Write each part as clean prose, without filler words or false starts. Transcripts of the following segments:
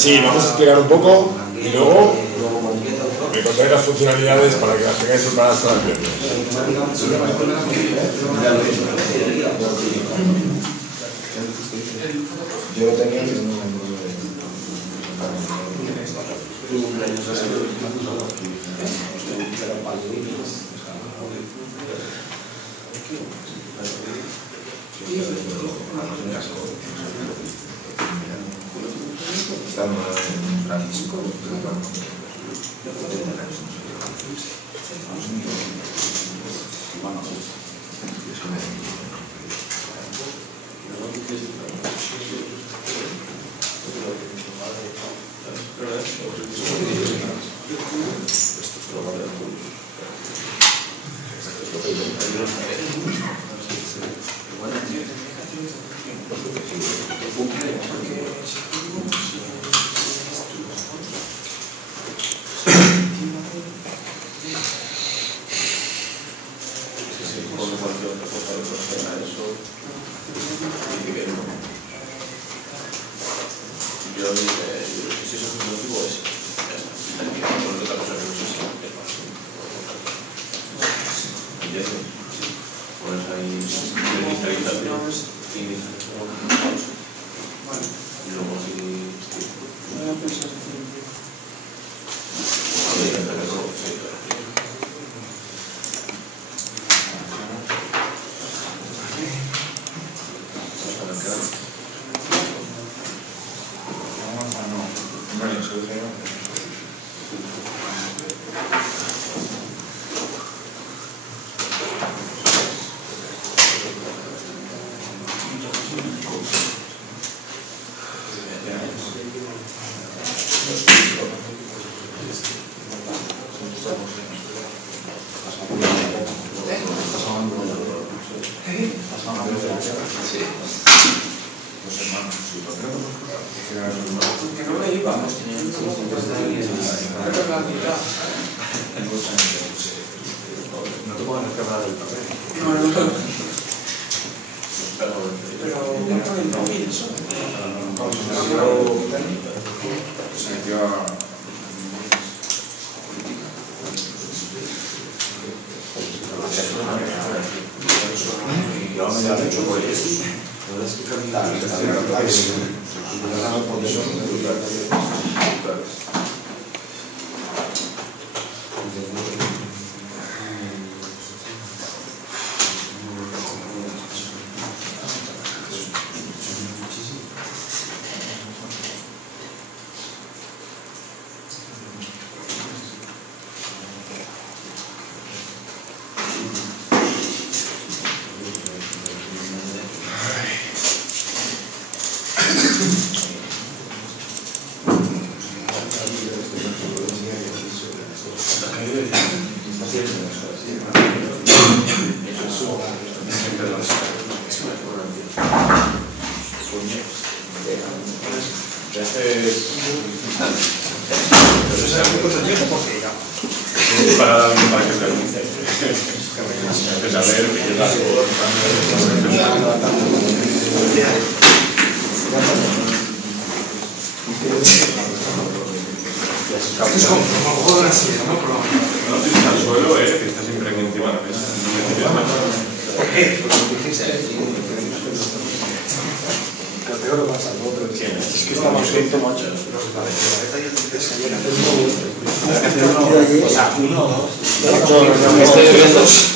Sí, vamos a explicar un poco y luego me contaré las funcionalidades para que las tengáis preparadas para el viernes. Yo lo tenía y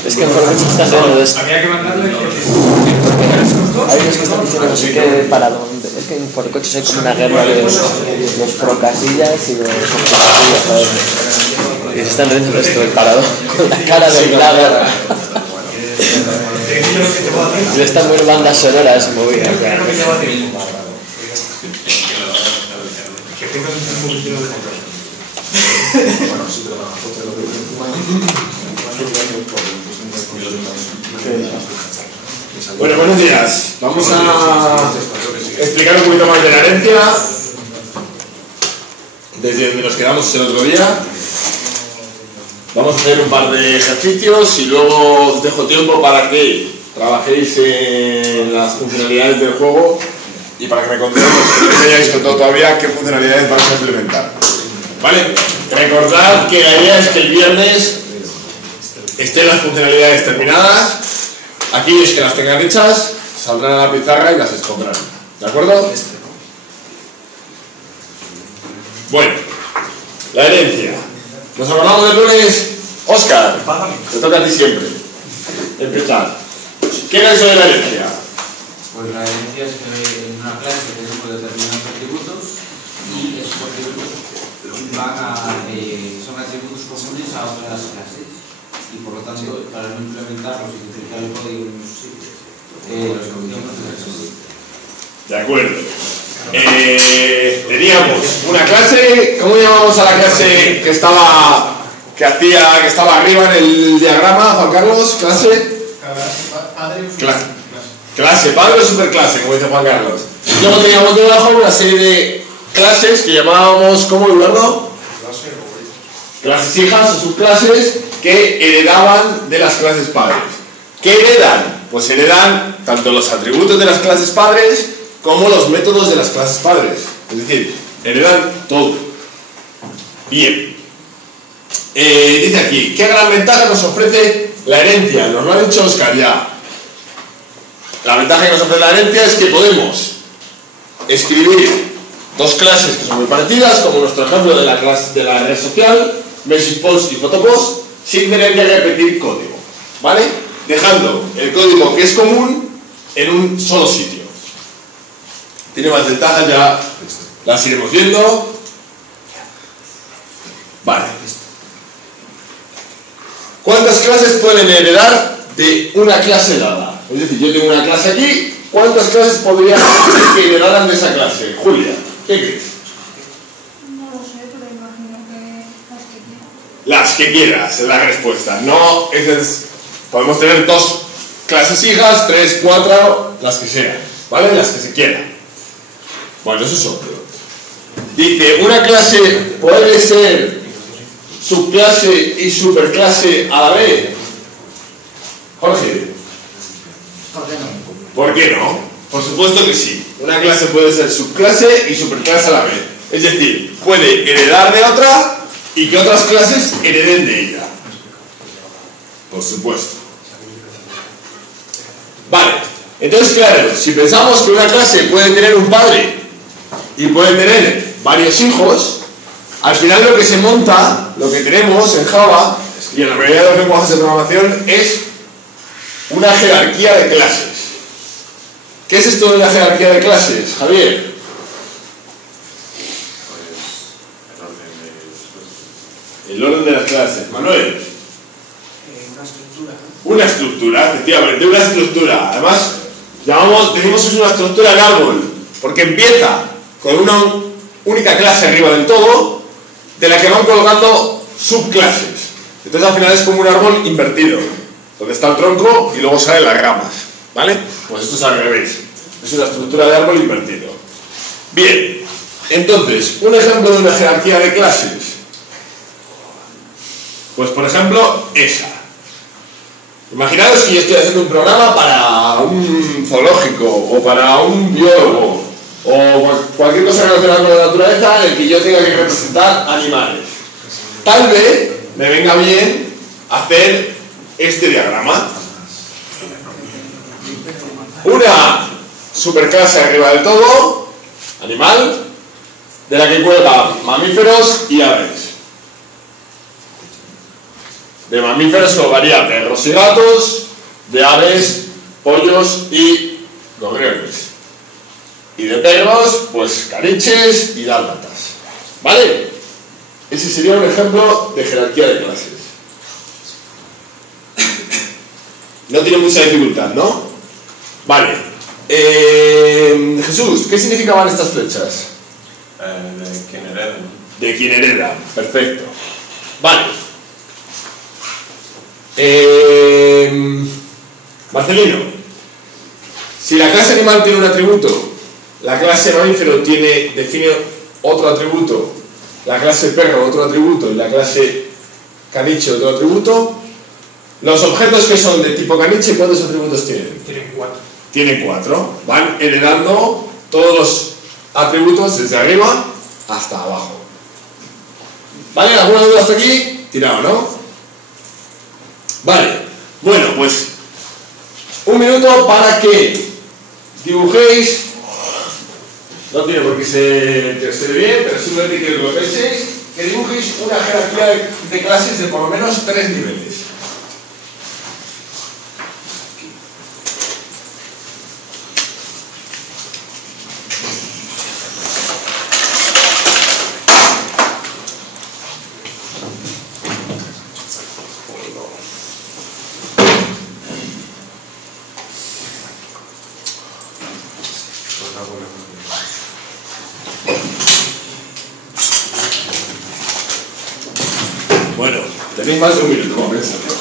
Es que en Fortnite estás viendo esto. Había que mandarle. Hay unos que están diciendo no sé qué para dónde. Es que en Forcoches hay como una guerra de los pro casillas y los anti-casillas, ¿sabes? Y se están riendo de esto, el parador con la cara de la guerra. Y están muy bandas sonoras movidas. Que tengas un poquito de control. Bueno, buenos días. Vamos a explicar un poquito más de la herencia desde donde nos quedamos el otro día. Vamos a hacer un par de ejercicios y luego os dejo tiempo para que trabajéis en las funcionalidades del juego y para que me contéis, que no hayáis contado todavía qué funcionalidades vais a implementar. ¿Vale? Recordad que la idea es que el viernes estén las funcionalidades terminadas. Aquellos que las tengan hechas saldrán a la pizarra y las esconderán. ¿De acuerdo? Bueno, la herencia. ¿Nos acordamos del lunes? Óscar, te toca a ti siempre. Empezar. ¿Qué es eso de la herencia? Pues la herencia es que en una clase tenemos determinados atributos y esos atributos son atributos comunes a otras clases y por lo tanto para no implementarlos y utilizar el código en muchos sitios los cogemos en el atributo. De acuerdo. Teníamos una clase. ¿Cómo llamamos a la clase que estaba arriba en el diagrama, Juan Carlos? ¿Clase? Clase, padre o superclase, como dice Juan Carlos. Luego teníamos debajo una serie de clases que llamábamos, ¿cómo, Eduardo? Clases hijas o subclases que heredaban de las clases padres. ¿Qué heredan? Pues heredan tanto los atributos de las clases padres como los métodos de las clases padres. Es decir, heredan todo. Bien. Dice aquí, ¿qué gran ventaja nos ofrece la herencia? Nos lo ha dicho Óscar ya. La ventaja que nos ofrece la herencia es que podemos escribir dos clases que son muy parecidas, como nuestro ejemplo de la clase de la red social, MessagePost y PhotoPost, sin tener que repetir código, ¿vale? Dejando el código que es común en un solo sitio. Tiene más ventajas, ya las iremos viendo. Vale. ¿Cuántas clases pueden heredar de una clase dada? Es decir, yo tengo una clase aquí, ¿cuántas clases podría ser que heredaran de esa clase? Julia, ¿qué crees? No lo sé, pero imagino que las que quieras. Las que quieras, es la respuesta. No, podemos tener dos clases hijas, 3, 4, las que sean, ¿vale? Las que se quieran. Bueno, eso es otro. Dice, una clase puede ser subclase y superclase a la vez. Jorge. ¿Por qué no? Por supuesto que sí. Una clase puede ser subclase y superclase a la vez. Es decir, puede heredar de otra y que otras clases hereden de ella. Por supuesto. Vale. Entonces, claro, si pensamos que una clase puede tener un padre y puede tener varios hijos, al final lo que se monta, lo que tenemos en Java y en la mayoría de los lenguajes de programación es una jerarquía de clases. ¿Qué es esto de la jerarquía de clases, Javier? El orden de las clases. Manuel. Una estructura. Una estructura, efectivamente, una estructura. Además, decimos que es una estructura de árbol, porque empieza con una única clase arriba del todo, de la que van colgando subclases. Entonces al final es como un árbol invertido, donde está el tronco y luego salen las ramas, ¿vale? Pues esto es al revés, es una estructura de árbol invertido. Bien, entonces, un ejemplo de una jerarquía de clases. Pues por ejemplo, esa. Imaginaos que yo estoy haciendo un programa para un zoológico o para un biólogo o cualquier cosa relacionada con la naturaleza en el que yo tenga que representar animales. Tal vez me venga bien hacer este diagrama. Una superclase arriba del todo, animal, de la que cuelga mamíferos y aves. De mamíferos solo varía perros y gatos, de aves, pollos y gorriones. Y de perros, pues caniches y dálmatas. ¿Vale? Ese sería un ejemplo de jerarquía de clases. No tiene mucha dificultad, ¿no? Vale. Jesús, ¿qué significaban estas flechas? De quien hereda. De quien hereda, perfecto. Vale. Marcelino, si la clase animal tiene un atributo, la clase mamífero define otro atributo, la clase perro otro atributo y la clase caniche otro atributo, los objetos que son de tipo caniche, ¿cuántos atributos tienen? Tienen 4. Tienen 4. Van heredando todos los atributos desde arriba hasta abajo. ¿Vale? ¿Alguna duda hasta aquí? Tirado, ¿no? Vale. Bueno, pues 1 minuto para que dibujéis. No tiene por qué ser bien, pero simplemente que lo penséis, que dibujéis una jerarquía de clases de por lo menos 3 niveles. Bueno, tenéis más de 1 minuto para pensarlo.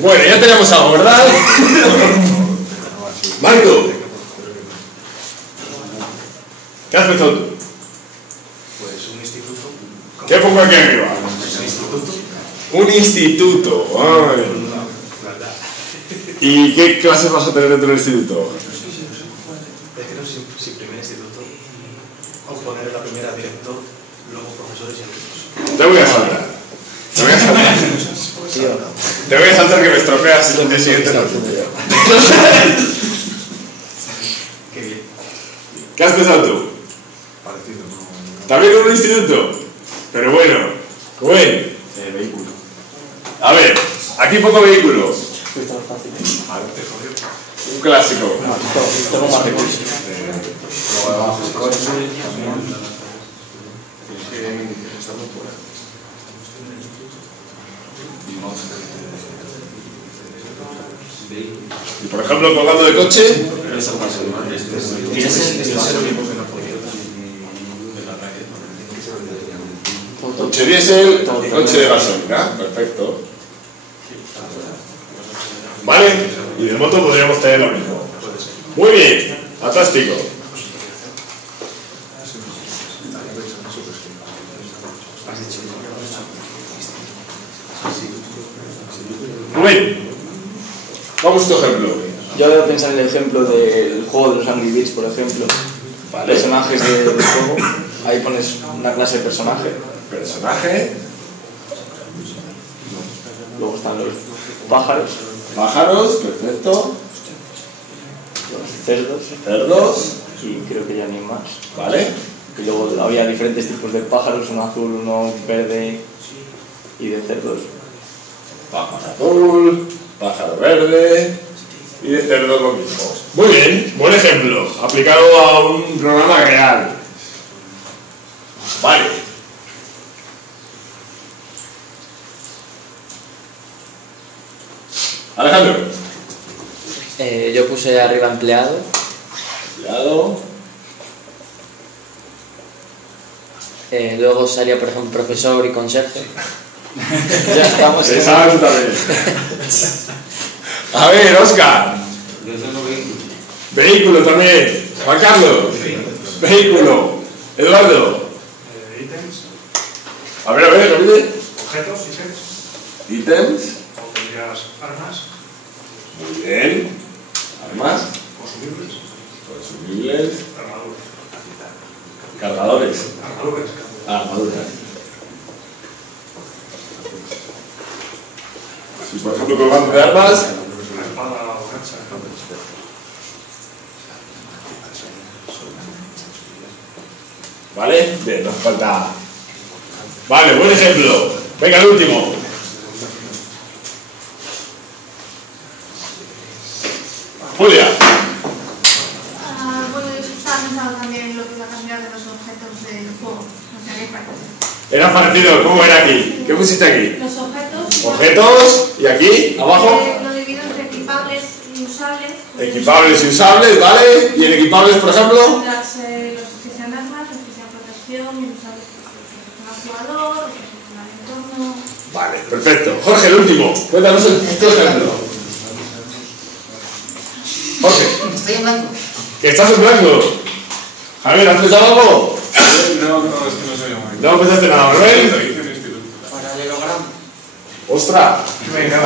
Bueno, ya tenemos algo, ¿verdad? Marco, ¿qué has pensado tú? Pues un instituto. ¿Qué pongo aquí arriba? Un instituto. Ay. ¿Y qué clases vas a tener dentro del instituto? Es que no sé si primer instituto o poner la primera director, luego profesores y alumnos. Te voy a saltar. Te voy a saltar. Te voy a saltar que me estropeas el siguiente. Qué bien. ¿Qué has pensado tú? Parecido, ¿no? ¿También con un instituto? Pero bueno, Rubén. Vehículo. A ver, aquí poco vehículo. Vale, te jodió. Un clásico. Tengo más recursos. Luego además el coche también. Tienes que estar muy fuera. Y por ejemplo, colgando de coche. Tiene que ser lo mismo que no podía. Coche diésel y coche de gasolina. Perfecto. ¿Vale? Y de moto podríamos tener lo mismo. Muy bien. Fantástico. Rubén, vamos a tu ejemplo. Yo voy a pensar en el ejemplo del juego de los Angry Birds, por ejemplo. Vale. Personajes del juego. Ahí pones una clase de personaje. Personaje. Luego están los pájaros, Pájaros, perfecto. los cerdos. Cerdos. Y creo que ya ni más. Vale. Y luego había diferentes tipos de pájaros, uno azul, uno verde y de cerdos. Pájaro azul, pájaro verde y de cerdo lo mismo. Muy bien, buen ejemplo. Aplicado a un programa real. Vale. Alejandro. Yo puse arriba empleado. Empleado. Luego salía, por ejemplo, profesor y conserje. Ya estamos. Exacto también. A ver, Oscar. Yo tengo vehículo. Vehículo también. Juan Carlos. Vehículo. Eduardo. Ítems, A ver, repite. objetos, ítems, Ítems. o tendrías armas, Muy bien. Además, consumibles, consumibles. armaduras. Cargadores. Armaduras. Armaduras. Si por ejemplo colgando de armas. Una espada o hacha. ¿Vale? Bien, nos falta. Vale, buen ejemplo. Venga, el último. Julia. Bueno, yo estaba pensando también en lo que iba a cambiar de los objetos del juego. No sé qué parece. Era parecido, ¿cómo era aquí? ¿Qué pusiste aquí? Los objetos. Objetos, y aquí, abajo, Lo divido entre equipables y usables. equipables y usables, ¿vale? Y en equipables, por ejemplo, Los que sean armas, los que sean protección, y usables los que sean jugador, los que sean entorno. vale, perfecto. Jorge, el último, cuéntanos tu ejemplo. Jorge, Estoy en blanco. que estás en blanco. Javier, ¿has pensado algo? No, es que no sé muy No pensaste nada, Manuel. Hice en instituto. Paralelogramo. ¡Ostras!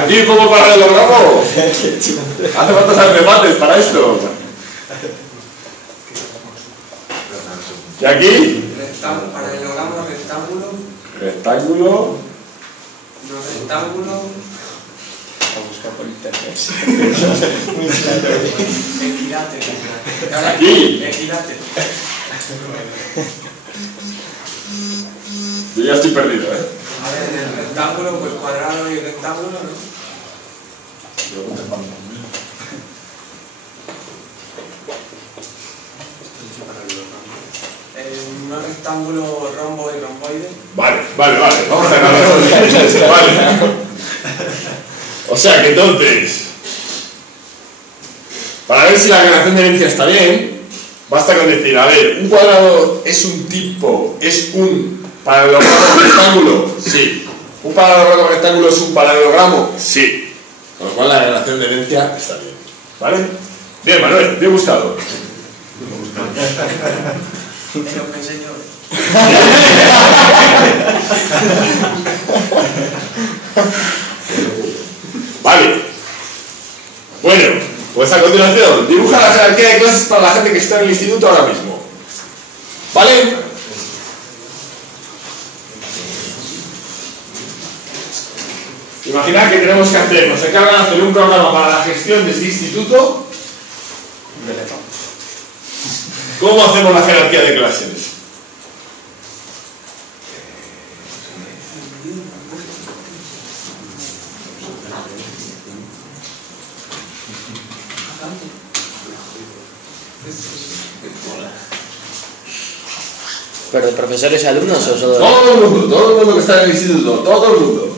¿Aquí cómo para el hologramo? Hace falta saber de mates para esto. ¿Y aquí? Paralelogramo, rectángulo. Rectángulo. No rectángulo. A buscar por internet. Equilátero. Aquí. Equilátero. Yo ya estoy perdido, ¿eh? A ver, en el rectángulo, pues cuadrado y rectángulo, ¿no? No rectángulo, rombo y romboide. Vale. Vamos a cerrar. Vale. O sea que entonces, para ver si la relación de herencia está bien, basta con decir, a ver, un cuadrado es un tipo, es un paralelogramo rectángulo, sí. Un paralelogramo rectángulo es un paralelogramo, sí. Con lo cual la relación de herencia está bien. ¿Vale? Bien, Manuel, bien buscado. Es lo que enseño. Vale. Bueno, pues a continuación, dibuja la jerarquía de clases para la gente que está en el instituto ahora mismo. ¿Vale? Imaginad que tenemos que hacer, nos encargan de hacer un programa para la gestión de este instituto. ¿Cómo hacemos la jerarquía de clases? ¿Pero de profesores y alumnos o solo de...? Todo el mundo que está en el instituto, todo el mundo.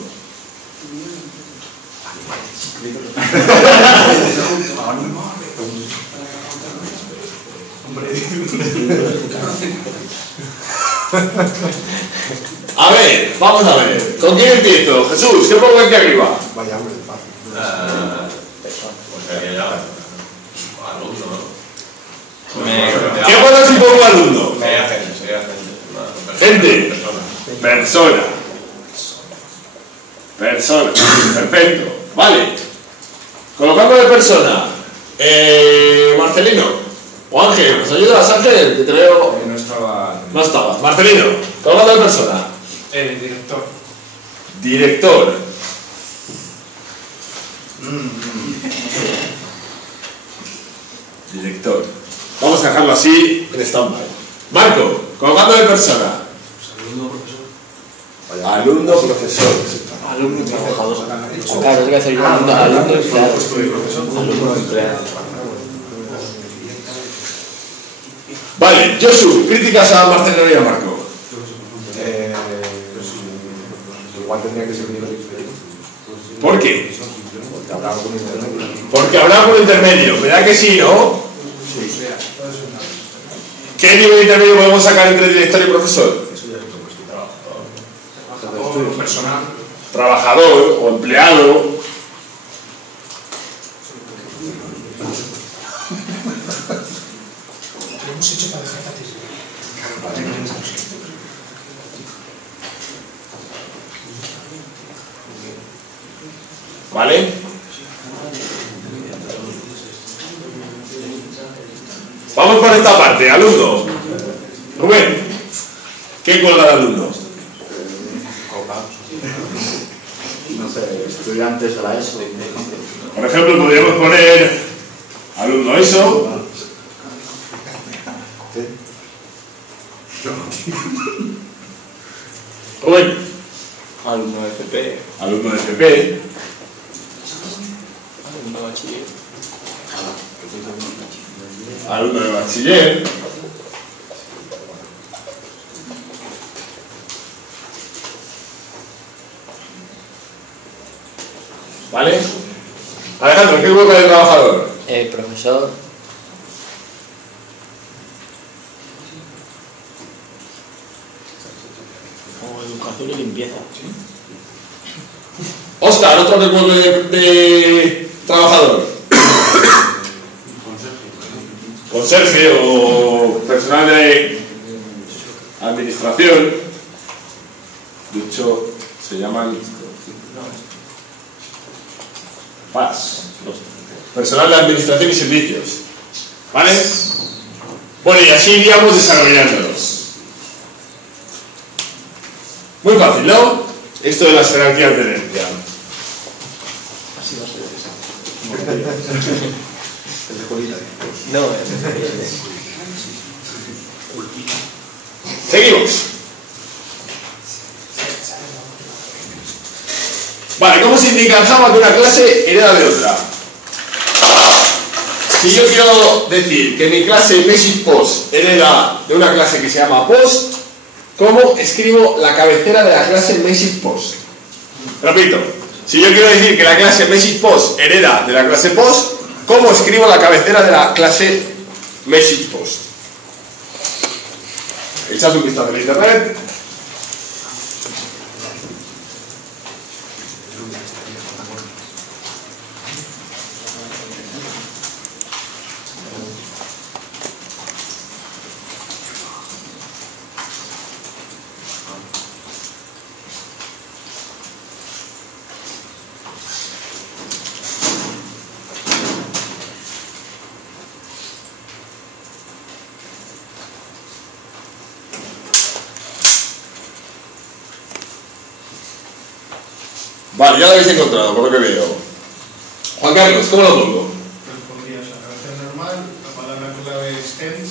A ver, vamos a ver. ¿Con quién empiezo? Jesús, ¿qué pongo aquí arriba? Vaya hombre, fácil. ¿Qué pongo si pongo alumno? Sería gente. Gente. Persona. Persona. Perfecto. Vale. Colocando de persona. Marcelino. O Ángel. ¿Nos ayudas, Ángel? Que te veo. No estaba. No estabas. Marcelino. Colocando de persona. Director. Director. Director. Vamos a dejarlo así en stand-by. Marco, colocando de persona. Alumno, profesor. Alumno, profesor. Alumno y trabajador. Claro, es que hacer yo alumno empleado. Alumno empleado. Vale, Josu, críticas a Marcelino y a Marco. Igual tendría que ser un nivel diferente. ¿Por qué? Porque habrá algún intermedio. Porque habrá un intermedio, ¿verdad que sí, no? ¿Qué nivel intermedio podemos sacar entre director y profesor? Eso ya es otro cuestión. Trabajador, personal. Trabajador o empleado. Lo hemos hecho para dejar tatis. ¿Vale? Vamos por esta parte, alumno. Rubén, ¿qué cuelga de alumno? No sé, estudiantes de la ESO. Por ejemplo, podríamos poner alumno ESO. Rubén, Alumno de FP. alumno de FP. Alumno de bachiller. Alumno de bachiller. ¿Vale? Alejandro, ¿qué grupo de trabajador? Profesor. O educación y limpieza. Oscar, otro grupo de trabajador. Conserje o personal de administración. De hecho, se llaman PAS. Personal de administración y servicios. ¿Vale? Bueno, y así iríamos desarrollándolos. Muy fácil, ¿no? Esto de las jerarquías de herencia. Así va a ser. El de Juanita. No, Seguimos. Vale, ¿cómo se indica en Java que una clase hereda de otra? Si yo quiero decir que mi clase MessagePost hereda de una clase que se llama Post, ¿cómo escribo la cabecera de la clase MessagePost? Repito, si yo quiero decir que la clase MessagePost hereda de la clase Post, ¿cómo escribo la cabecera de la clase MessagePost? Echad un vistazo en internet. Vale, ya lo habéis encontrado, por lo que veo. Juan Carlos, ¿cómo lo pongo? Pues pondrías la cabecera normal, la palabra clave extends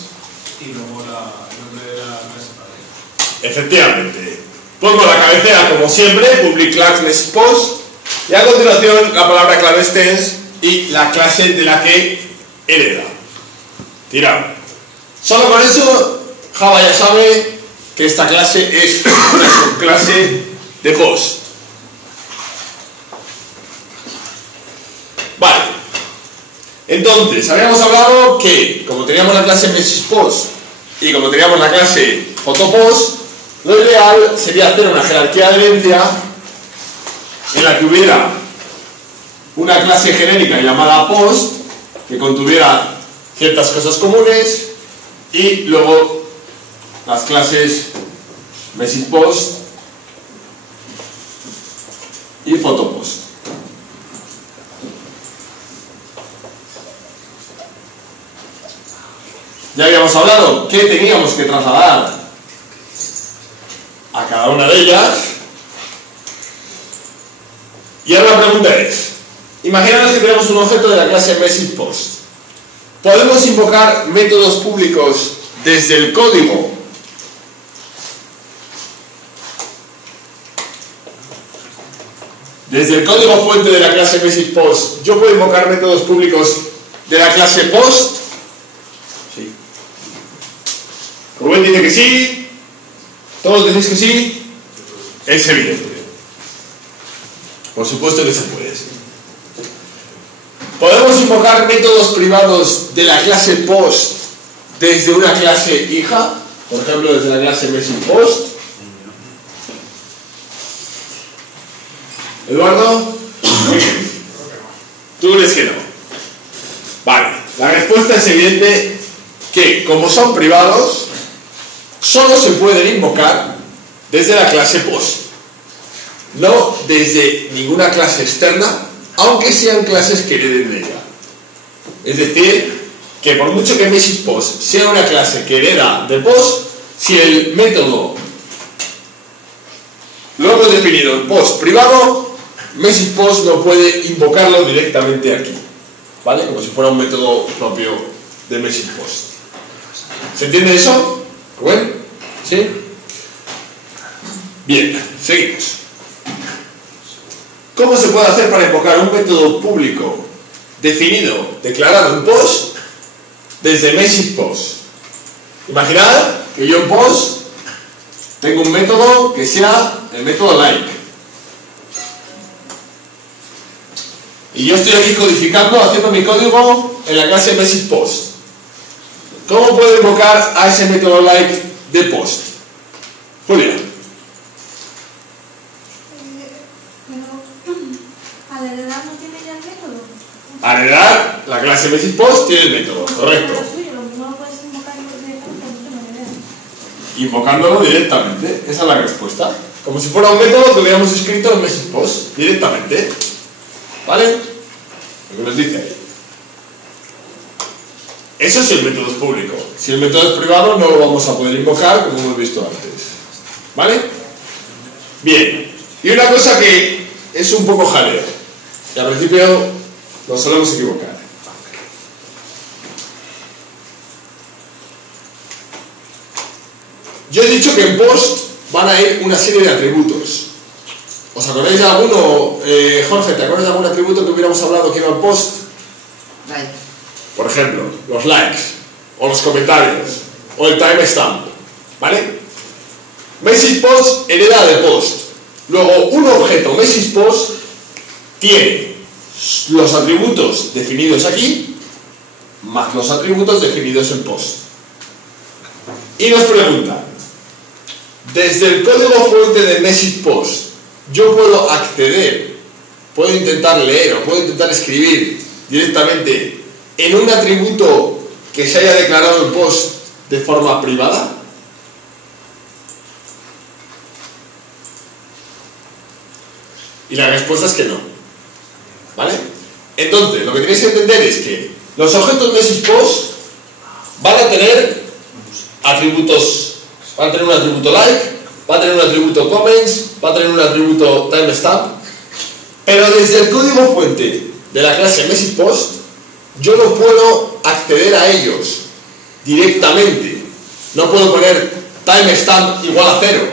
y luego el nombre de la clase padre. Efectivamente. Pongo la cabecera como siempre, public class MessagePost, y a continuación la palabra clave extends y la clase de la que hereda. Tirado. Solo con eso, Java ya sabe que esta clase es una subclase de post. Vale. Entonces, habíamos hablado que, como teníamos la clase MessagePost y como teníamos la clase PhotoPost, Lo ideal sería hacer una jerarquía de herencia en la que hubiera una clase genérica llamada post, que contuviera ciertas cosas comunes, y luego las clases message post y photopost. Ya habíamos hablado que teníamos que trasladar a cada una de ellas. Y ahora la pregunta es, imaginaos que tenemos un objeto de la clase message_post. ¿Podemos invocar métodos públicos desde el código? Desde el código fuente de la clase message_post, ¿yo puedo invocar métodos públicos de la clase post? Sí. Rubén dice que sí. ¿Todos decís que sí? Es evidente. Por supuesto que se puede. ¿Podemos invocar métodos privados de la clase post desde una clase hija? Por ejemplo, desde la clase message_post. ¿Eduardo? ¿Tú crees que no? Vale, la respuesta es evidente que, como son privados, solo se pueden invocar desde la clase post, no desde ninguna clase externa, aunque sean clases que hereden de ella. Es decir, que por mucho que message_post sea una clase que hereda de post, si el método lo hemos definido en post privado, message_post no puede invocarlo directamente aquí, ¿vale? Como si fuera un método propio de message_post. ¿Se entiende eso? ¿Bueno? ¿Sí? Bien, seguimos. ¿Cómo se puede hacer para invocar un método público definido, declarado en post, desde message_post? Imaginad que yo en post tengo un método que sea el método like. Y yo estoy aquí codificando, haciendo mi código en la clase message_post. ¿Cómo puedo invocar a ese método like de post? Julia. Pero, al heredar no tiene ya el método. Al heredar, la clase message_post tiene el método, correcto. Lo mismo puedes invocar directamente, no tengo ni idea. Invocándolo directamente, esa es la respuesta. Como si fuera un método que hubiéramos escrito en message_post directamente. ¿Vale? Lo que nos dice ahí. Eso es el método público. Si el método es privado, no lo vamos a poder invocar, como hemos visto antes. ¿Vale? Bien. Y una cosa que es un poco jaleo, y al principio nos solemos equivocar. Yo he dicho que en post van a ir una serie de atributos. ¿Os acordáis de alguno? Jorge, ¿te acuerdas de algún atributo que hubiéramos hablado que iba en post? Like. Por ejemplo, los likes, o los comentarios, o el timestamp. ¿Vale? message_post hereda de post. Luego, un objeto message_post tiene los atributos definidos aquí, más los atributos definidos en post. Y nos pregunta, desde el código fuente de message_post, yo puedo acceder, puedo intentar leer o puedo intentar escribir directamente en un atributo que se haya declarado en post de forma privada. Y la respuesta es que no. ¿Vale? Entonces, lo que tenéis que entender es que los objetos message_post van a tener atributos, van a tener un atributo like, va a tener un atributo comments, va a tener un atributo timestamp, pero desde el código fuente de la clase message_post yo no puedo acceder a ellos directamente. No puedo poner timestamp igual a 0,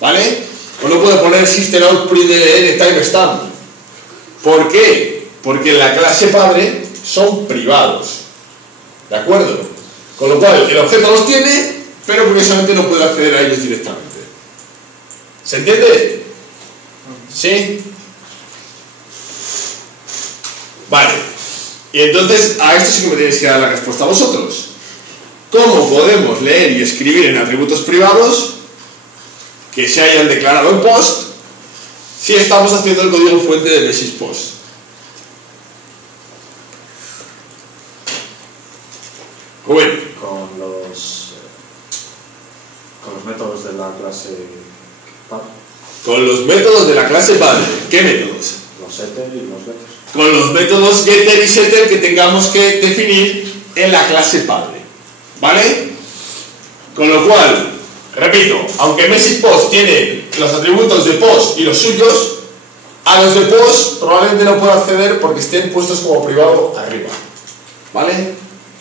¿vale? O no puedo poner system_out_println timestamp. ¿Por qué? Porque en la clase padre son privados, ¿de acuerdo? Con lo cual el objeto los tiene, pero curiosamente no puedo acceder a ellos directamente. ¿Se entiende? ¿Sí? Vale. Y entonces a esto sí que me tenéis que dar la respuesta a vosotros. ¿Cómo podemos leer y escribir en atributos privados que se hayan declarado en post si estamos haciendo el código fuente de message post. ¿Cómo ven? Con los métodos de la clase padre. Con los métodos de la clase padre. ¿Qué métodos? Los setter y los getters. Con los métodos getter y setter que tengamos que definir en la clase padre. ¿Vale? Con lo cual, repito, aunque message post tiene los atributos de post y los suyos, a los de post probablemente no pueda acceder porque estén puestos como privado arriba. ¿Vale?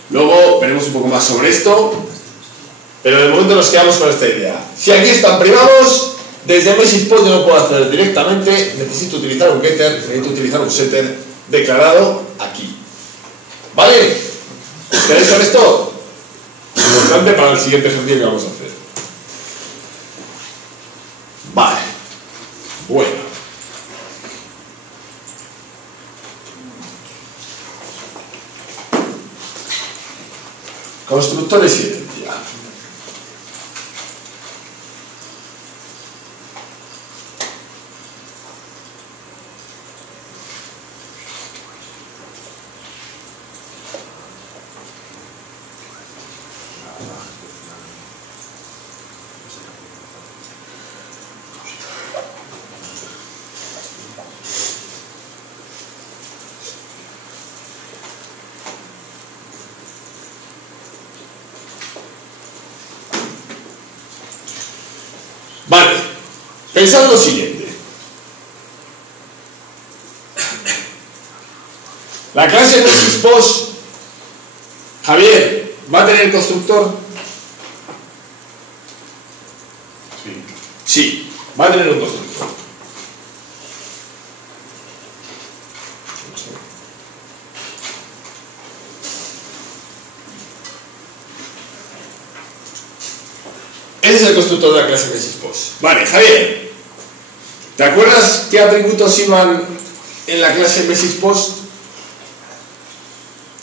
Luego veremos un poco más sobre esto, pero de momento nos quedamos con esta idea. Si aquí están privados, desde message post yo no puedo acceder directamente, necesito utilizar un getter, necesito utilizar un setter declarado aquí. ¿Vale? ¿Tenéis con esto? Importante para el siguiente ejercicio que vamos a hacer. Vale. Bueno. Constructores y herencia. Vale, pensad lo siguiente. La clase message post, Javier, ¿va a tener constructor? Sí. Sí, va a tener un constructor. Ese es el constructor de la clase message post. Vale, Javier, ¿te acuerdas qué atributos iban en la clase message post?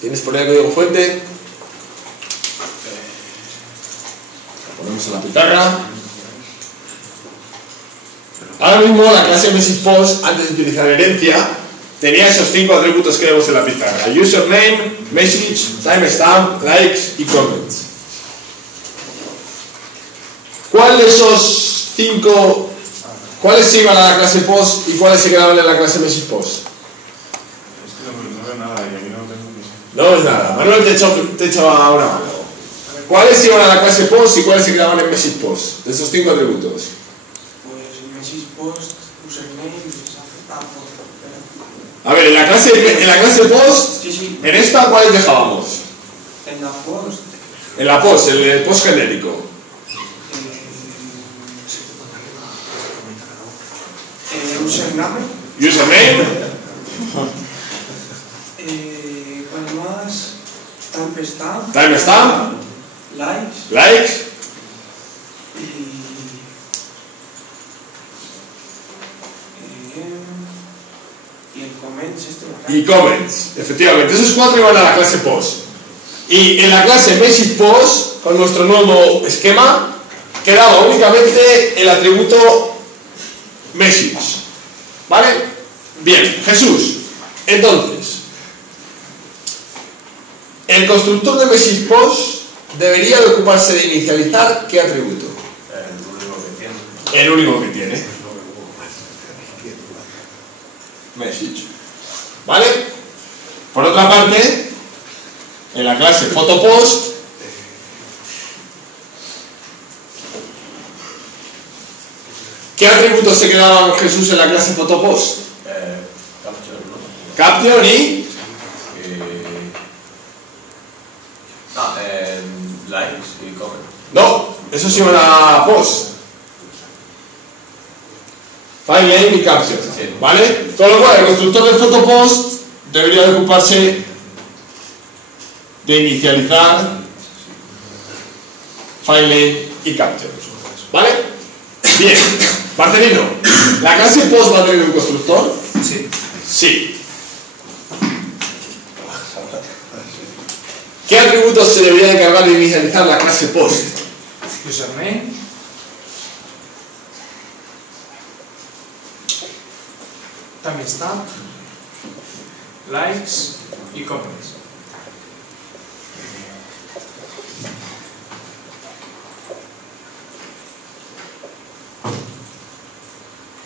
¿Tienes por ahí el código fuente? Lo ponemos en la pizarra. Ahora mismo la clase message post, antes de utilizar herencia, tenía esos 5 atributos que vemos en la pizarra: username, message, timestamp, likes y comments. ¿Cuál de esos 5, cuáles se iban a la clase post y cuáles se quedaban en la clase message post? Es que no veo nada y a mí no tengo ni idea. No es nada. Manuel te echaba ahora mano. ¿Cuáles iban a la clase post y cuáles se quedaban en message post? De esos 5 atributos. Pues en message post, username, A ver, en la clase post, sí. en esta, ¿cuáles dejábamos? En la post, En la post, el post genérico. username, Username, ¿cuál más? Timestamp, timestamp, likes likes y el comments y comments. Efectivamente, esos 4 iban a la clase post. Y en la clase message post, con nuestro nuevo esquema, quedaba únicamente el atributo message. ¿Vale? Bien, Jesús. Entonces, el constructor de message post debería de ocuparse de inicializar ¿qué atributo? El único que tiene. Message. ¿Vale? Por otra parte, en la clase photopost, ¿qué atributos se quedaban, Jesús, en la clase photopost? Caption y likes y comment. no, eso sí iban a post. File name y caption, Sí. ¿vale? Con lo cual, el constructor del photopost debería de ocuparse de inicializar file name y caption, ¿vale? Bien, Marcelino, ¿la clase post va a tener un constructor? Sí. Sí. ¿Qué atributos se debería encargar de inicializar la clase post? username, timestamp, likes y comments.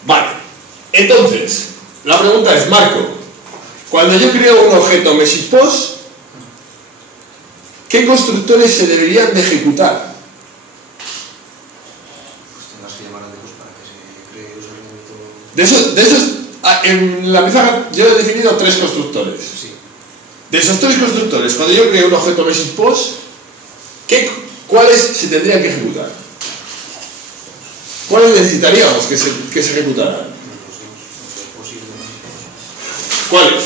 Vale, entonces, la pregunta es, Marco, cuando yo creo un objeto MessagePost, ¿qué constructores se deberían de ejecutar? Pues tendrás que llamar a Deus para que se cree usuario De esos, en la pizarra yo he definido 3 constructores. Sí. De esos 3 constructores, cuando yo creo un objeto MessagePost, ¿cuáles se tendrían que ejecutar? ¿Cuáles necesitaríamos que se ejecutaran? ¿Cuáles?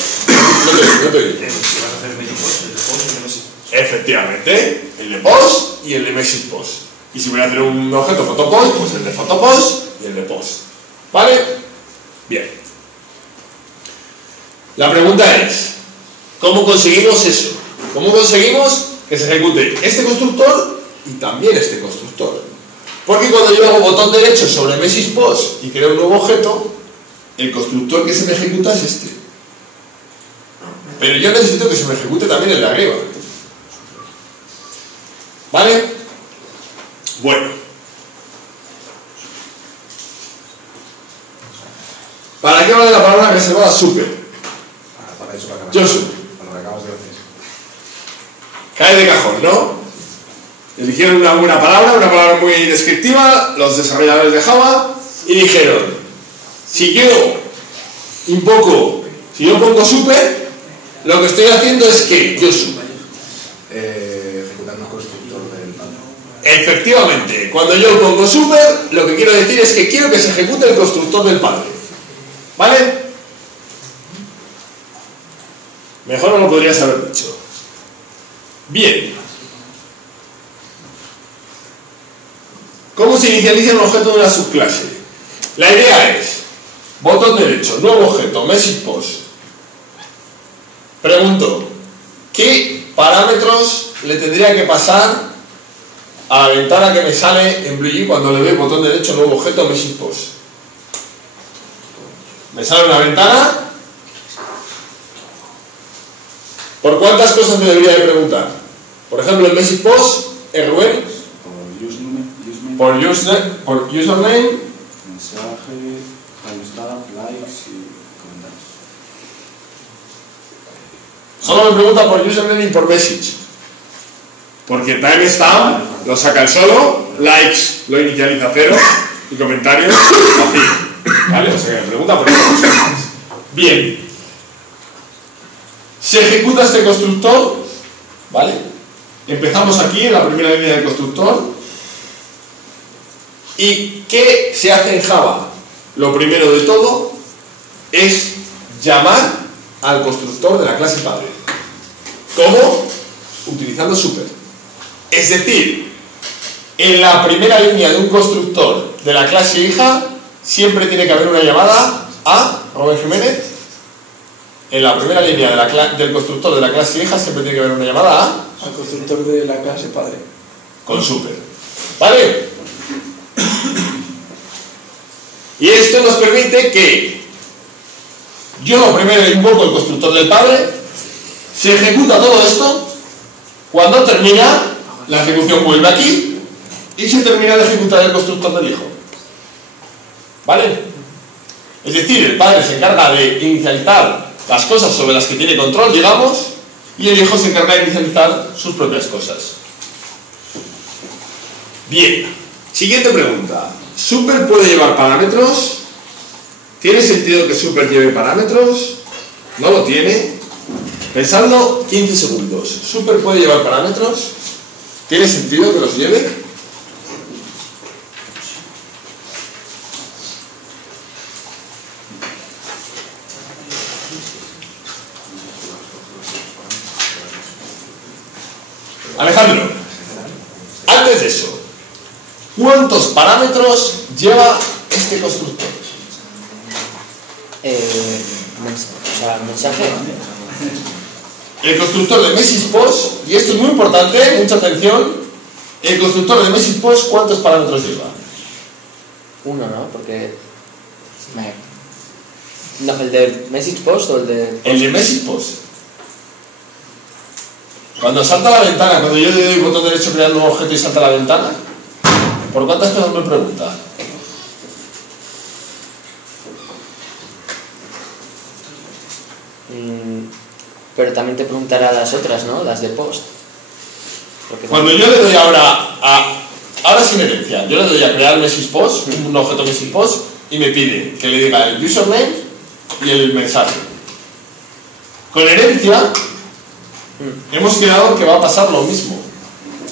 No te digo. Si vas a hacer MessagePost, el de post y el de message. Efectivamente, el de post y el de MessagePost. Y si voy a hacer un objeto PhotoPost, pues el de PhotoPost y el de post. ¿Vale? Bien. La pregunta es, ¿cómo conseguimos eso? ¿Cómo conseguimos que se ejecute este constructor y también este constructor? Porque cuando yo hago botón derecho sobre MessagePost y creo un nuevo objeto, el constructor que se me ejecuta es este. Pero yo necesito que se me ejecute también el de arriba. ¿Vale? Bueno. ¿Para qué vale la palabra reservada super? Para eso, para Yo soy. Para lo que acabas de decir. Cae de cajón, ¿no? Eligieron una buena palabra, una palabra muy descriptiva, los desarrolladores de Java, y dijeron, si yo pongo super, lo que estoy haciendo es que yo super. Ejecutando el constructor del padre. Efectivamente, cuando yo pongo super, lo que quiero decir es que quiero que se ejecute el constructor del padre. ¿Vale? Mejor no lo podrías haber dicho. Bien. ¿Cómo se inicializa un objeto de una subclase? La idea es, botón derecho, nuevo objeto, MessagePost. Pregunto, ¿qué parámetros le tendría que pasar a la ventana que me sale en BlueJ cuando le doy botón derecho, nuevo objeto, MessagePost? Me sale una ventana. ¿Por cuántas cosas me debería de preguntar? Por ejemplo, en MessagePost, RUN, por username, mensaje, timestamp, likes y comentarios. Solo me pregunta por username y por message. Porque timestamp lo saca el solo, likes lo inicializa a 0 y comentarios vacío. ¿Vale? O sea que me pregunta por esas cosas. Bien. Se ejecuta este constructor. ¿Vale? Empezamos aquí en la primera línea del constructor. ¿Y qué se hace en Java? Lo primero de todo es llamar al constructor de la clase padre. ¿Cómo? Utilizando super. Es decir, en la primera línea de un constructor de la clase hija siempre tiene que haber una llamada a Rubén Jiménez. En la primera línea del constructor de la clase hija siempre tiene que haber una llamada al constructor de la clase padre con super. ¿Vale? Y esto nos permite que yo primero invoco el constructor del padre, se ejecuta todo esto, cuando termina la ejecución vuelve aquí y se termina de ejecutar el constructor del hijo. ¿Vale? Es decir, el padre se encarga de inicializar las cosas sobre las que tiene control, digamos, y el hijo se encarga de inicializar sus propias cosas. Bien, siguiente pregunta. ¿Super puede llevar parámetros? ¿Tiene sentido que Super lleve parámetros? ¿No lo tiene? Pensadlo 15 segundos. ¿Super puede llevar parámetros? ¿Tiene sentido que los lleve? Alejandro, antes de eso, ¿cuántos parámetros lleva este constructor? Mensaje. El constructor de MessagePost, y esto es muy importante, mucha atención, el constructor de MessagePost, ¿cuántos parámetros lleva? Uno, ¿no? Porque... No, ¿el de message post o el de...? El de message post. Cuando salta la ventana, cuando yo le doy botón derecho crear un nuevo objeto y salta la ventana, ¿por cuántas cosas me pregunta? Pero también te preguntará las otras, ¿no? Las de post. Cuando yo le doy ahora sin herencia, yo le doy a crear message post, un objeto message post, y me pide que le diga el username y el mensaje. Con herencia, hemos quedado que va a pasar lo mismo.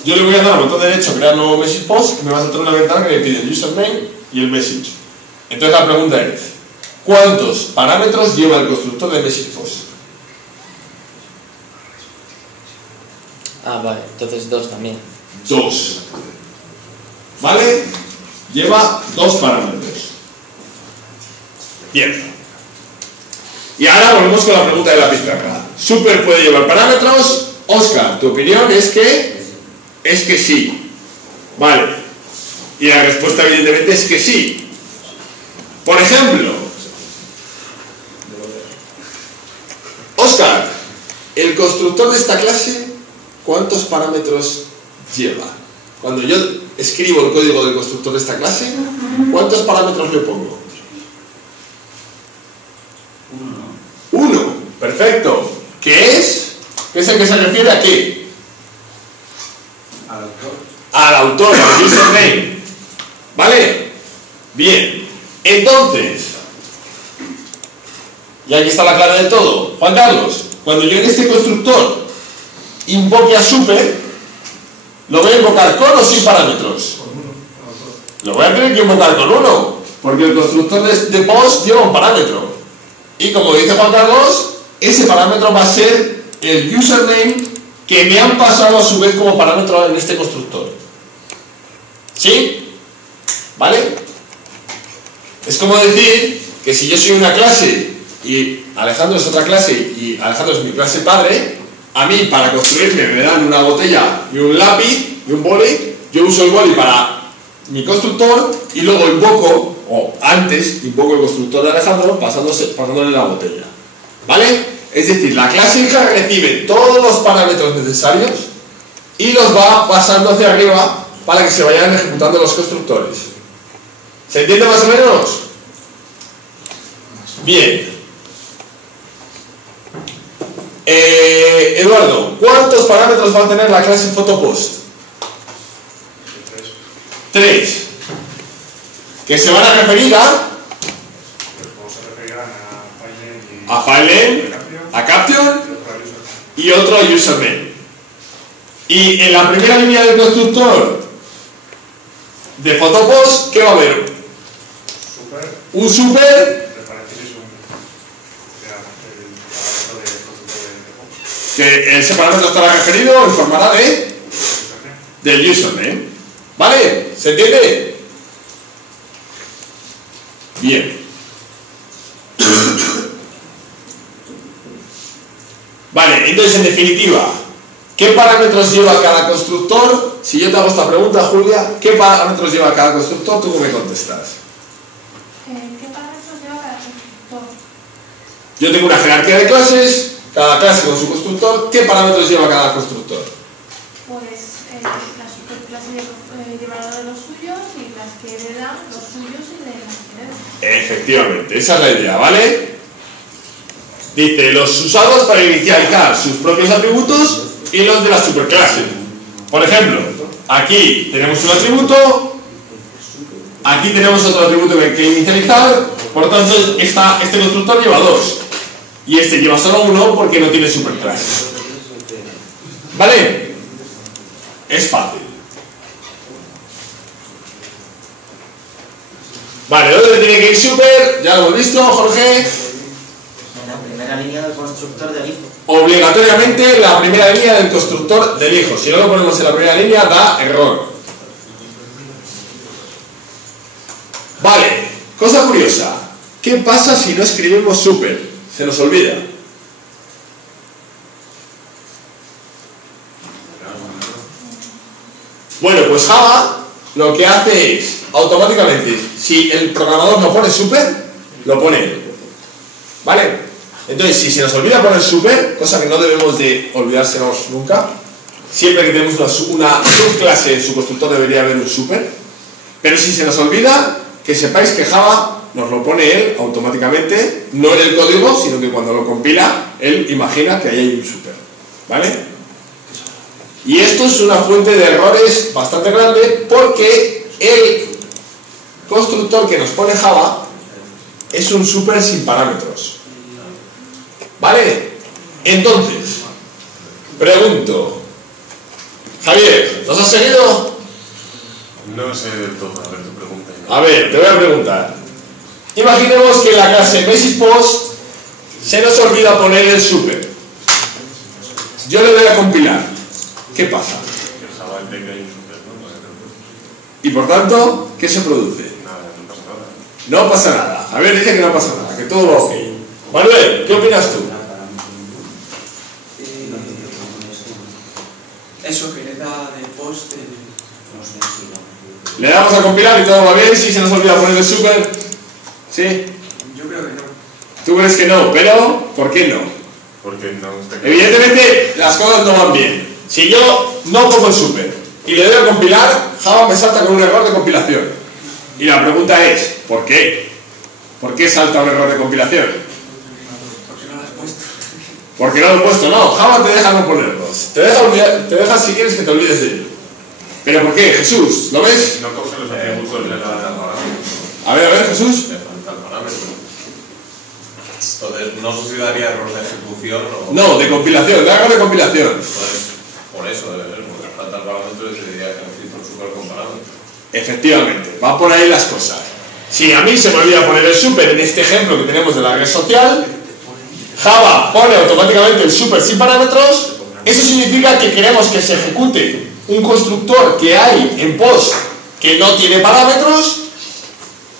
Yo le voy a dar al botón derecho crear nuevo message post y me va a saltar una ventana que me pide el username y el message. Entonces la pregunta es, ¿cuántos parámetros lleva el constructor de message post? Ah, vale, entonces 2 también. 2. ¿Vale? Lleva 2 parámetros. Bien. Y ahora volvemos con la pregunta de la pizarra. ¿Super puede llevar parámetros? Oscar, tu opinión es que sí. Vale. Y la respuesta evidentemente es que sí. Por ejemplo, Oscar, el constructor de esta clase, ¿cuántos parámetros lleva? Cuando yo escribo el código del constructor de esta clase, ¿cuántos parámetros le pongo? 1. Perfecto. ¿Qué es? ¿Qué es el que se refiere a qué? Al autor. Al autor, al username. ¿Vale? Bien. Entonces, y aquí está la clave de todo. Juan Carlos, cuando yo en este constructor invoque a super, ¿lo voy a invocar con o sin parámetros? Lo voy a tener que invocar con 1, porque el constructor de post lleva un parámetro. Y como dice Juan Carlos, ese parámetro va a ser el username que me han pasado a su vez como parámetro en este constructor. ¿Sí? ¿Vale? Es como decir que si yo soy una clase y Alejandro es otra clase y Alejandro es mi clase padre, a mí para construirme me dan una botella y un lápiz y un boli, yo uso el boli para mi constructor y luego invoco, o antes invoco el constructor de Alejandro pasándole la botella. ¿Vale? Es decir, la clase hija recibe todos los parámetros necesarios y los va pasando hacia arriba para que se vayan ejecutando los constructores. ¿Se entiende más o menos? Bien. Eduardo, ¿cuántos parámetros va a tener la clase PhotoPost? 3. Que se van a referir a FileName, a Caption y otro a Username. Y en la primera línea del constructor de PhotoPost, ¿qué va a haber? Un super que ese parámetro estará referido en forma del username. ¿Vale? ¿Se entiende? Bien. Vale, entonces en definitiva, ¿qué parámetros lleva cada constructor? Si yo te hago esta pregunta, Julia, ¿qué parámetros lleva cada constructor? ¿Tú cómo me contestas? ¿Qué parámetros lleva cada constructor? Yo tengo una jerarquía de clases, cada clase con su constructor. ¿Qué parámetros lleva cada constructor? Pues la superclase llevará de los suyos y las que heredan los suyos y de las que heredan. Efectivamente, esa es la idea, ¿vale? Dice, los usados para inicializar sus propios atributos y los de la superclase. Por ejemplo, aquí tenemos un atributo, aquí tenemos otro atributo que hay que inicializar, por lo tanto este constructor lleva 2 y este lleva solo 1 porque no tiene superclase. ¿Vale? Es fácil. Vale, ¿dónde tiene que ir super? Ya lo hemos visto, Jorge. En la primera línea del constructor del hijo. Obligatoriamente la primera línea del constructor del hijo. Si no lo ponemos en la primera línea, da error. Vale, cosa curiosa. ¿Qué pasa si no escribimos super? Se nos olvida. Bueno, pues Java lo que hace es, automáticamente, si el programador no pone super, lo pone él. ¿Vale? Entonces, si se nos olvida poner super, cosa que no debemos de olvidársenos nunca, siempre que tenemos una subclase en su constructor debería haber un super, pero si se nos olvida, que sepáis que Java nos lo pone él automáticamente, no en el código, sino que cuando lo compila, él imagina que ahí hay un super. ¿Vale? Y esto es una fuente de errores bastante grande porque el constructor que nos pone Java es un super sin parámetros. ¿Vale? Entonces, pregunto, Javier, ¿nos has seguido? No sé del todo, a ver tu pregunta. A ver, te voy a preguntar. Imaginemos que en la clase MesisPost se nos olvida poner el super. Yo le voy a compilar. ¿Qué pasa? Que Java detecta hay un super, ¿no? Y por tanto, ¿qué se produce? Nada, no pasa nada. No pasa nada. A ver, dice que no pasa nada, que todo va ok. Manuel, ¿qué opinas tú? Eso que le da de post. Le damos a compilar y todo va bien si se nos olvida poner el super. ¿Sí? Yo creo que no. Tú crees que no, pero ¿por qué no? Porque no está... Evidentemente las cosas no van bien. Si yo no pongo el super y le doy a compilar, Java me salta con un error de compilación. Y la pregunta es, ¿por qué? ¿Por qué salta un error de compilación? Porque no lo has puesto. Porque no lo he puesto, no. Java te deja no ponerlos. Te deja si quieres que te olvides de ello. ¿Pero por qué? Jesús, ¿lo ves? No coge los atributos de la parámetro. A ver, Jesús. Le falta el parámetro. Entonces, no sé si daría error de ejecución o... No, de compilación, de error de compilación. Pues, por eso, porque falta el parámetro y se diría que necesito un super con parámetro. Efectivamente, va por ahí las cosas. Si a mí se me olvida poner el super en este ejemplo que tenemos de la red social, Java pone automáticamente el super sin parámetros. Eso significa que queremos que se ejecute un constructor que hay en POST que no tiene parámetros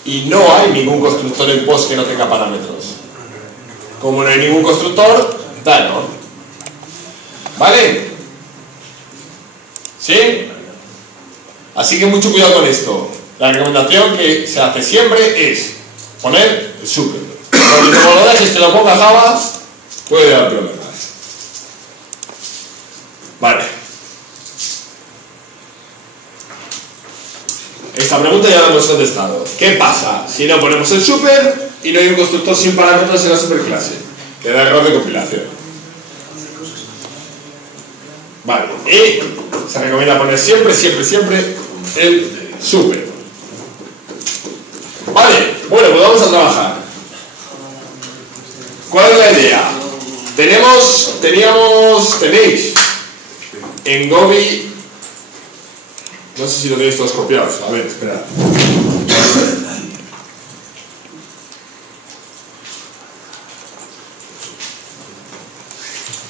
y no hay ningún constructor en POST que no tenga parámetros. Como no hay ningún constructor, da error. ¿Vale? ¿Sí? Así que mucho cuidado con esto. La recomendación que se hace siempre es poner el super. Porque como lo dejes que lo ponga Java, puede dar problemas. Vale. Esta pregunta ya la hemos contestado. ¿Qué pasa si no ponemos el super y no hay un constructor sin parámetros en la superclase? Que da error de compilación. Vale. Y se recomienda poner siempre el super. Vale. Bueno, pues vamos a trabajar. ¿Cuál es la idea? Tenéis en Gobi, no sé si lo tenéis todos copiados, a ver, esperad.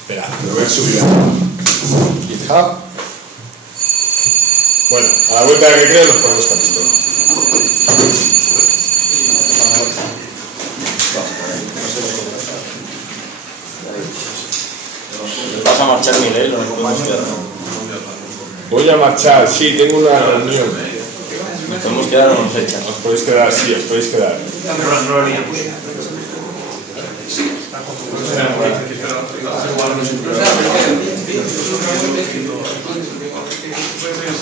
Espera, lo voy a subir a GitHub. Bueno, a la vuelta de recreo nos ponemos con esto. ¿Vas a marchar, Miguel? Voy a marchar, sí, tengo una reunión. ¿Nos podemos quedar o nos echan? Os podéis quedar, sí, os podéis quedar.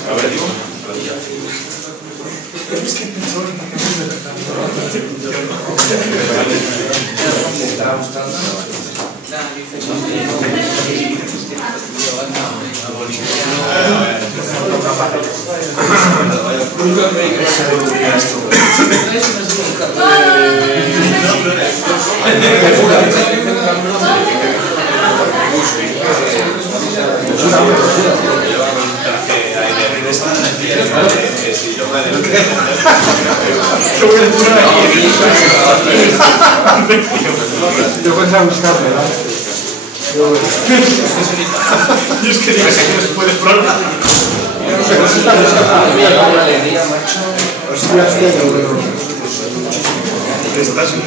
A ver, digo. Yo pensaba buscarme, ¿verdad? Yo es que digo que no se puede probar. Estás muy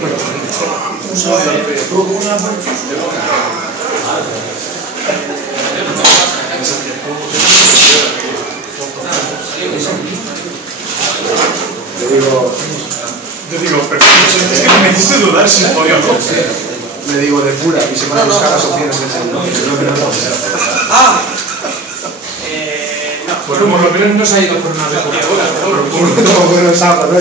Yo digo, pero es que me hice dudar si podía. Le digo de pura y se van a buscar las opciones del segundo. ¡Ah! No, por lo menos no se ha ido por una vez. Bueno, es agua, ¿no?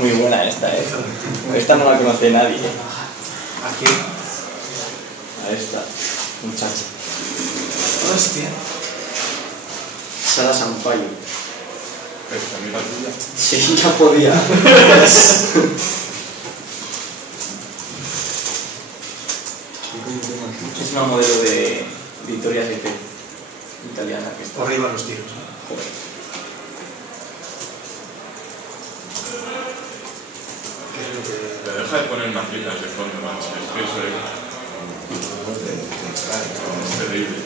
Muy buena esta, Esta no la conoce nadie. ¿A quién? A esta muchacha. Hostia. Sara Sampaio. ¿Esta mira tuya? Sí, ya podía. Es una modelo de Victoria's Secret italiana que está. Por ahí van los tiros. Joder. Pero deja de poner más citas de fondo, macho. Es que eso es terrible.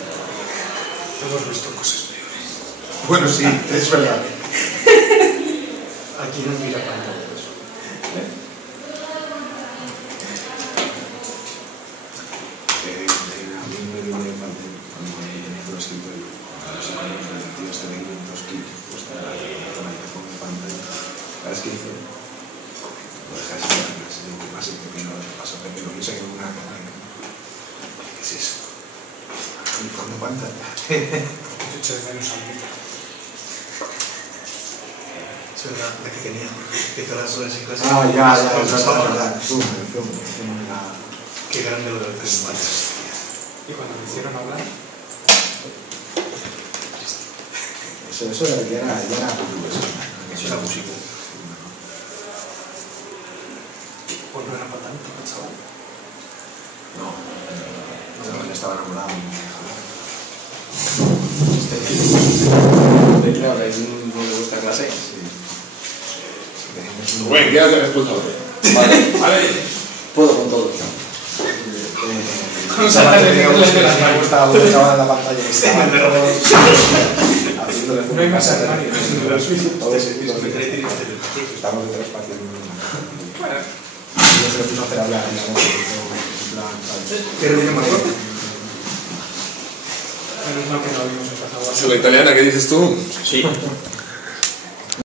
Hemos visto cosas peores. Bueno, sí, es verdad. Aquí no mira para nada eso. A mí me dio una parte cuando tenía todo escrito y a los psicólogos del tío este de 500 kilos puesta la telefón en pantalla. ¿Sabes qué hice? Lo dejé así en la clase, digo, ¿qué pasa? ¿Qué no pasa? Porque lo pienso que una cámara. ¿Qué es eso? ¿Y cuándo pantalla? Es verdad, la que tenía, que todas las horas en clase. Ah, ya, es verdad. Qué grande lo de los tres machos. Y cuando me hicieron hablar, Eso ya era eso era música. Pues no era para tanto, chaval. No, él estaba enamorado. ¿De qué habláis? ¿No le gusta clase? Bueno, quédate responsable. Vale. Puedo con todo. Me gustaba buscaba en la pantalla. no hay más armario. Estamos de tres partidos. Bueno. Y se lo puso a hacer hablar. ¿Qué reunión más? Menos mal que no habíamos empezado a... ¿La italiana qué dices tú? Sí.